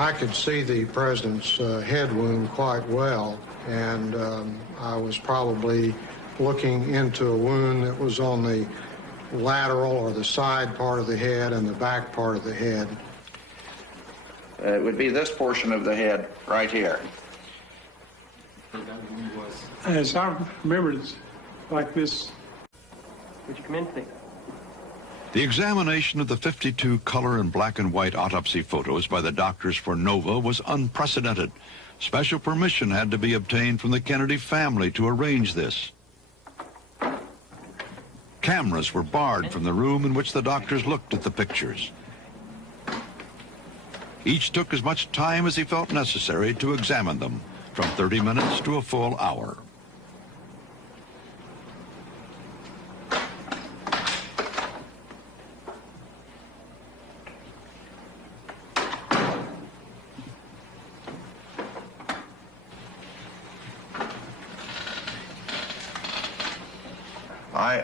I could see the president's head wound quite well, and I was probably looking into a wound that was on the lateral or the side part of the head and the back part of the head. It would be this portion of the head right here. As I remember, it's like this. Would you come in, please? The examination of the 52 color and black and white autopsy photos by the doctors for Nova was unprecedented. Special permission had to be obtained from the Kennedy family to arrange this. Cameras were barred from the room in which the doctors looked at the pictures. Each took as much time as he felt necessary to examine them, from 30 minutes to a full hour.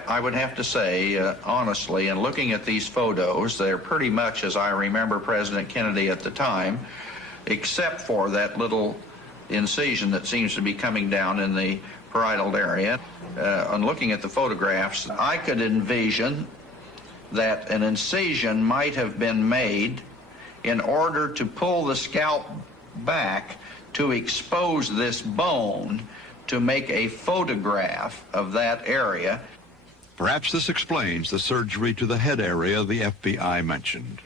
I would have to say, honestly, in looking at these photos, they're pretty much as I remember President Kennedy at the time, except for that little incision that seems to be coming down in the parietal area. On looking at the photographs, I could envision that an incision might have been made in order to pull the scalp back to expose this bone to make a photograph of that area. Perhaps this explains the surgery to the head area the FBI mentioned.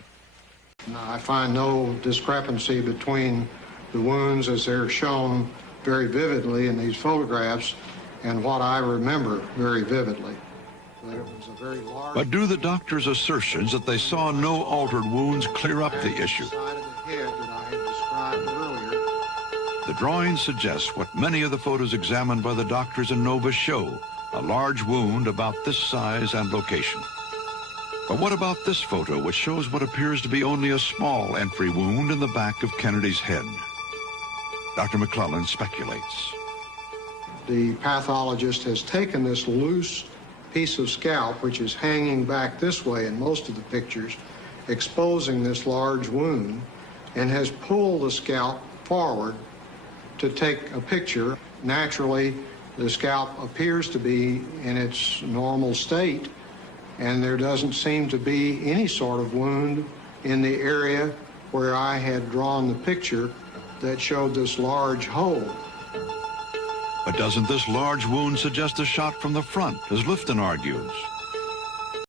I find no discrepancy between the wounds as they're shown very vividly in these photographs and what I remember very vividly. That it was a very large... But do the doctors' assertions that they saw no altered wounds clear up the issue? ...side of the head that I had described earlier. The drawings suggest what many of the photos examined by the doctors in Nova show, a large wound about this size and location. But what about this photo, which shows what appears to be only a small entry wound in the back of Kennedy's head? Dr. McClelland speculates. The pathologist has taken this loose piece of scalp, which is hanging back this way in most of the pictures, exposing this large wound, and has pulled the scalp forward to take a picture. Naturally, the scalp appears to be in its normal state, and there doesn't seem to be any sort of wound in the area where I had drawn the picture that showed this large hole. But doesn't this large wound suggest a shot from the front, as Lifton argues?